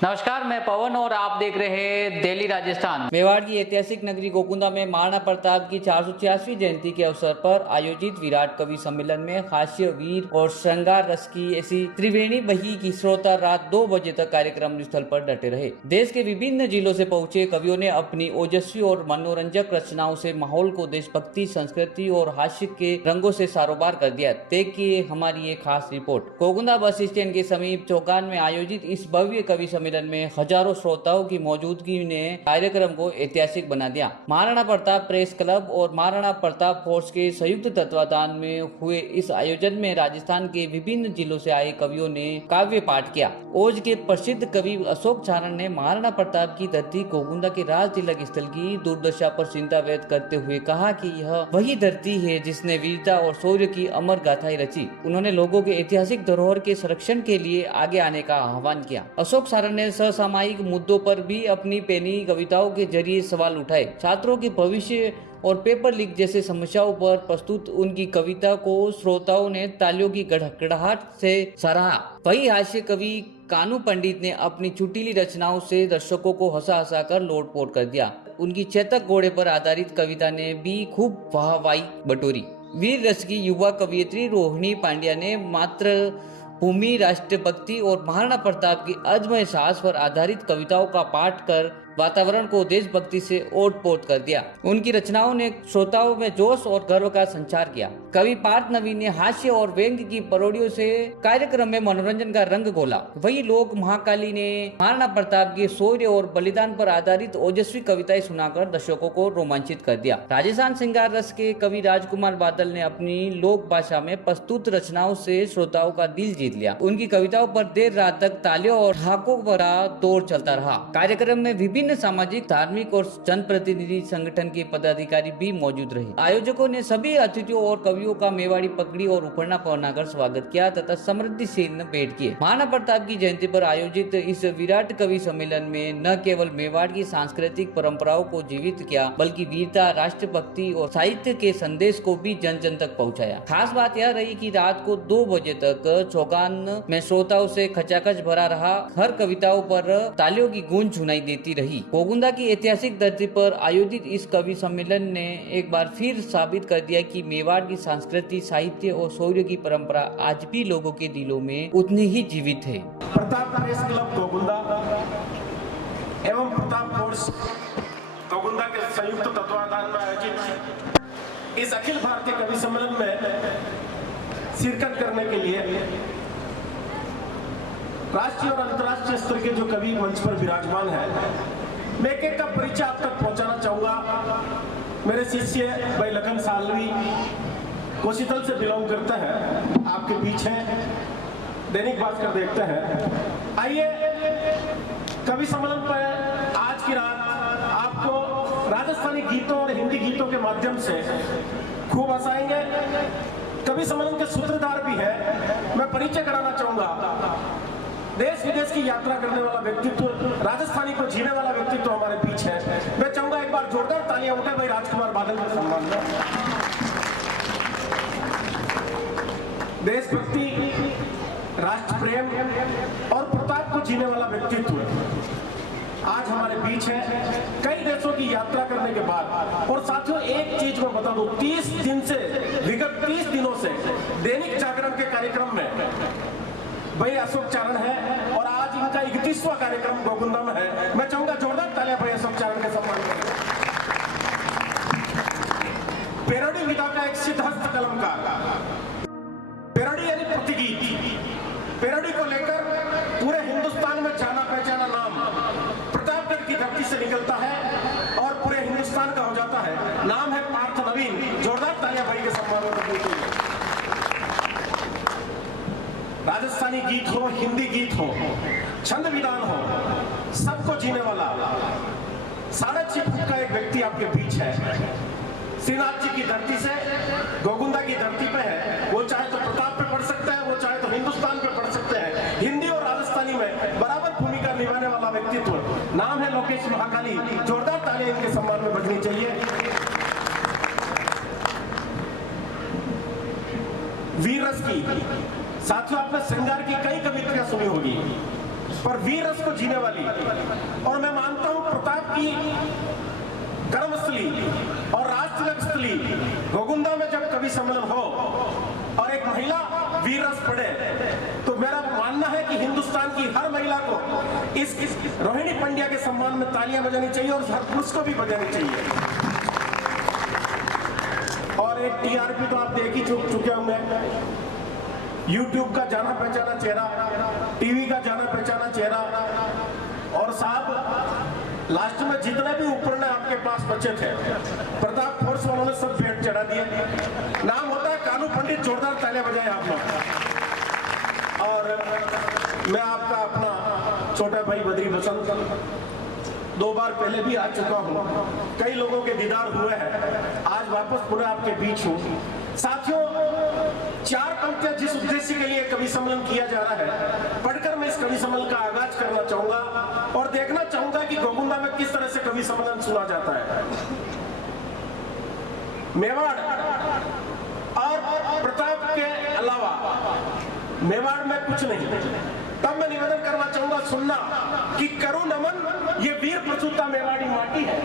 नमस्कार, मैं पवन और आप देख रहे हैं दिल्ली राजस्थान। मेवाड़ की ऐतिहासिक नगरी गोकुंदा में महाराणा प्रताप की 486वीं जयंती के अवसर पर आयोजित विराट कवि सम्मेलन में हास्य, वीर और श्रृंगार रस की ऐसी त्रिवेणी बही की श्रोता रात 2 बजे तक कार्यक्रम स्थल पर डटे रहे। देश के विभिन्न जिलों से पहुंचे कवियों ने अपनी ओजस्वी और मनोरंजक रचनाओं से माहौल को देशभक्ति, संस्कृति और हास्य के रंगों से सारोबार कर दिया। देखिए हमारी ये खास रिपोर्ट। गोकुंदा बस स्टैंड के समीप चौगान में आयोजित इस भव्य कवि सम्मेलन में हजारों श्रोताओं की मौजूदगी ने कार्यक्रम को ऐतिहासिक बना दिया। महाराणा प्रताप प्रेस क्लब और महाराणा प्रताप फोर्स के संयुक्त तत्वावधान में हुए इस आयोजन में राजस्थान के विभिन्न जिलों से आए कवियों ने काव्य पाठ किया। ओज के प्रसिद्ध कवि अशोक चारण ने महाराणा प्रताप की धरती गोकुंदा के राज तिलक स्थल की दुर्दशा पर चिंता व्यक्त करते हुए कहा कि यह वही धरती है जिसने वीरता और शौर्य की अमर गाथाएं रची। उन्होंने लोगों के ऐतिहासिक धरोहर के संरक्षण के लिए आगे आने का आह्वान किया। अशोक चारण ने समसामयिक मुद्दों पर भी अपनी पैनी कविताओं के जरिए सवाल उठाए। छात्रों के भविष्य और पेपर लीक जैसे समस्याओं पर प्रस्तुत उनकी कविता को श्रोताओं ने तालियों की गड़गड़ाहट से सराहा। वही हास्य कवि कानू पंडित ने अपनी चुटीली रचनाओं से दर्शकों को हंसा हंसा कर लोटपोट कर दिया। उनकी चेतक घोड़े पर आधारित कविता ने भी खूब वाहवाही बटोरी। वीर रस की युवा कवियत्री रोहिणी पांड्या ने मात्र भूमि, राष्ट्रभक्ति और महाराणा प्रताप की अदम्य साहस पर आधारित कविताओं का पाठ कर वातावरण को देशभक्ति से ओट-पोट कर दिया। उनकी रचनाओं ने श्रोताओं में जोश और गर्व का संचार किया। कवि पार्थ नवीन ने हास्य और व्यंग्य की परोड़ियों से कार्यक्रम में मनोरंजन का रंग घोला। वही लोक महाकाली ने महाराणा प्रताप के शौर्य और बलिदान पर आधारित ओजस्वी कविताएं सुनाकर दर्शकों को रोमांचित कर दिया। राजस्थान श्रृंगार रस के कवि राजकुमार बादल ने अपनी लोक भाषा में प्रस्तुत रचनाओं से श्रोताओं का दिल जीत लिया। उनकी कविताओं पर देर रात तक तालियों और हाकों भरा दौर चलता रहा। कार्यक्रम में विभिन्न सामाजिक, धार्मिक और जनप्रतिनिधि संगठन के पदाधिकारी भी मौजूद रहे। आयोजकों ने सभी अतिथियों और कवियों का मेवाड़ी पगड़ी और उपरना पहनाकर स्वागत किया तथा समृद्धि चिन्ह भेंट किए। महाराणा प्रताप की जयंती पर आयोजित इस विराट कवि सम्मेलन में न केवल मेवाड़ की सांस्कृतिक परंपराओं को जीवित किया, बल्कि वीरता, राष्ट्रभक्ति और साहित्य के संदेश को भी जन जन तक पहुँचाया। खास बात यह रही कि रात को 2 बजे तक चौगान में श्रोताओं से खचाखच भरा रहा। हर कविताओं पर तालियों की गूंज सुनाई देती रही। गोकुंदा की ऐतिहासिक धरती पर आयोजित इस कवि सम्मेलन ने एक बार फिर साबित कर दिया कि मेवाड़ की संस्कृति, साहित्य और शौर्य की परंपरा आज भी लोगों के दिलों में उतनी ही जीवित है। प्रताप प्रेस क्लब गोकुंदा एवं प्रताप फोर्स गोकुंदा के संयुक्त तत्वावधान में आयोजित इस अखिल भारतीय कवि सम्मेलन में शिरकत करने के लिए राष्ट्रीय और अंतर्राष्ट्रीय स्तर के जो कवि मंच पर विराजमान है, मैं एक का परिचय आप तक पहुंचाना चाहूंगा। मेरे शिष्य भाई लखन सालवी कोशीतल से बिलोंग करते हैं, आपके बीच हैं, दैनिक भास्कर देखते हैं। आइए कवि सम्मेलन पर आज की रात आपको राजस्थानी गीतों और हिंदी गीतों के माध्यम से खूब हंसाएंगे। कवि सम्मेलन के सूत्रधार भी है, मैं परिचय कराना चाहूंगा। देश विदेश की यात्रा करने वाला व्यक्तित्व, राजस्थानी को जीने वाला व्यक्तित्व हमारे बीच है। मैं चाहूंगा एक बार जोरदार तालियां उठे भाई राजकुमार बादल के सम्मान में। देशभक्ति, राष्ट्र प्रेम और प्रताप को जीने वाला व्यक्तित्व आज हमारे बीच है। कई देशों की यात्रा करने के बाद, और साथियों एक चीज मैं बता दूं, 30 दिन से, विगत 30 दिनों से दैनिक जागरण के कार्यक्रम में भाई अशोक चारण है और आज इनका 31वां कार्यक्रम गोकुंदा में है। मैं चाहूंगा जोरदार तालियां भाई अशोक चारण के सम्मान में। पेरोडी विधा का एक सिद्धहस्त कलमकार, पेरोडी यानी प्रतिगीत। पेरोडी को लेकर पूरे हिंदुस्तान में जाना पहचाना नाम प्रतापगढ़ की धरती से निकलता है और पूरे हिंदुस्तान का हो जाता है। नाम है पार्थ नवीन। जोरदार तालियां भाई के सम्मान में। राजस्थानी गीत हो, हिंदी गीत हो, छंद विधान हो, सबको जीने वाला 6.5 फुट का एक व्यक्ति आपके बीच है। श्रीनाथ जी की धरती से गोकुंदा की धरती पे है। वो चाहे तो प्रताप पे पढ़ सकते हैं, वो चाहे तो हिंदुस्तान पे पढ़ सकते हैं। हिंदी और राजस्थानी में बराबर भूमिका निभाने वाला व्यक्तित्व, नाम है लोकेश महाकाली। जोरदार तालियां इनके सम्मान में बजनी चाहिए। वीर रस की साथियों, आपने श्रृंगार की कई कविताएं सुनी होगी। पर वीर रस को जीने वाली, और मैं मानता हूं प्रताप की कर्मस्थली और राजतिलक स्थली गोकुंदा में जब कवि सम्मेलन हो और एक महिला वीर रस पढ़े, तो मेरा मानना है कि हिंदुस्तान की हर महिला को इस रोहिणी पंड्या के सम्मान में तालियां बजानी चाहिए और हर पुरुष को भी बजानी चाहिए। और एक टीआरपी तो आप देख ही चुके होंगे, यूट्यूब का जाना पहचाना चेहरा, टीवी का जाना पहचाना चेहरा, और साहब लास्ट में जितने भी ऊपर ने आपके पास बचे थे प्रताप फोर्स वालों ने सब भेंट चढ़ा दिए। नाम होता है कानू पंडित, जोरदार तालियां बजाएं आप लोग। और मैं आपका अपना छोटा भाई बद्री बसंत 2 बार पहले भी आ चुका हूं, कई लोगों के दीदार हुए हैं, आज वापस पुनः आपके बीच हूं। साथियों, 4 पंक्तियां जिस उद्देश्य के लिए कवि सम्मेलन किया जा रहा है, पढ़कर मैं इस कवि सम्मेलन का आगाज करना चाहूंगा और देखना चाहूंगा कि गोकुंदा में किस तरह से कवि सम्मेलन सुना जाता है। मेवाड़ और प्रताप के अलावा मेवाड़ में कुछ नहीं। तब मैं निवेदन करना चाहूंगा सुनना कि करुण नमन ये वीर प्रसूता मेवाड़ी माटी है,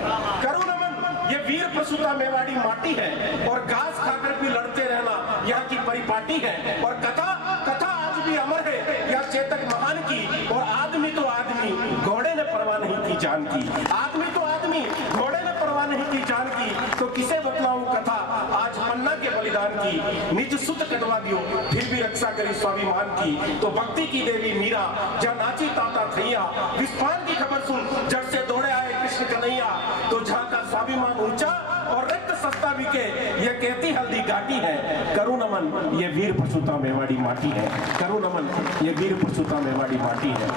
करुण नमन ये वीर प्रसूता मेवाड़ी माटी है, और घास खाकर भी लड़ते रहना यहाँ की परिपाटी है। और कथा आज भी अमर है यह चेतक महान की, और आदमी तो आदमी घोड़े ने परवाह नहीं की जान की, आदमी तो आदमी घोड़े ने परवाह नहीं की जान की, तो किसे बतलाऊं कथा आज पन्ना के बलिदान की। निज सुत कटवा दियो फिर भी रक्षा करी स्वाभिमान की, तो भक्ति की देवी मीरा जहाँ नाची ताता थैया, विस्फान की खबर सुन जब से दौड़े आए कृष्ण कन्हैया, तो जहाँ का स्वाभिमान ऊंचा और रक्त सस्ता बिके, ये कहती हल्दी घाटी है। करुण नमन ये वीर प्रसूता मेवाड़ी माटी है, करुण नमन ये वीर प्रसूता मेवाड़ी माटी है।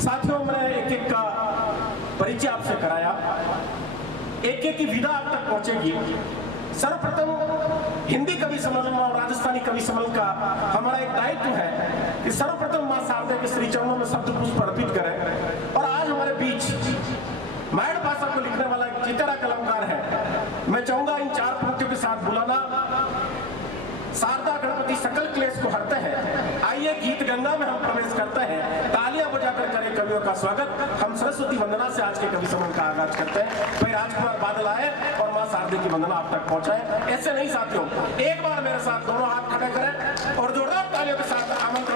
साथियों, मैं एक एक का परिचय आपसे कराया, एक एक की विधा आप तक पहुंचेगी। सर्वप्रथम हिंदी कवि सम्मेलन और राजस्थानी कवि सम्मेलन का हमारा एक दायित्व है कि सर्वप्रथम मां शारदा के श्री चरणों में शब्द पुष्प अर्पित करें। और आज हमारे बीच मैड भाषा को लिखने वाला एक चितरा कलमकार है, मैं चाहूंगा इन 4 पंक्तियों के साथ बुलाना। शारदा गणपति सकल क्लेश को हरते हैं, आइए गीत गंगा में हम प्रवेश करते हैं, तालियां बजाकर करें कवियों का स्वागत। हम सरस्वती वंदना से आज के कवि सम्मेलन का आगाज करते हैं। भाई राजकुमार बादल आए और मां शारदा की वंदना आप तक पहुंचाए। ऐसे नहीं साथियों, एक बार मेरे साथ दोनों हाथ खड़े करें और जोरदार तालियों के साथ आमंत्रण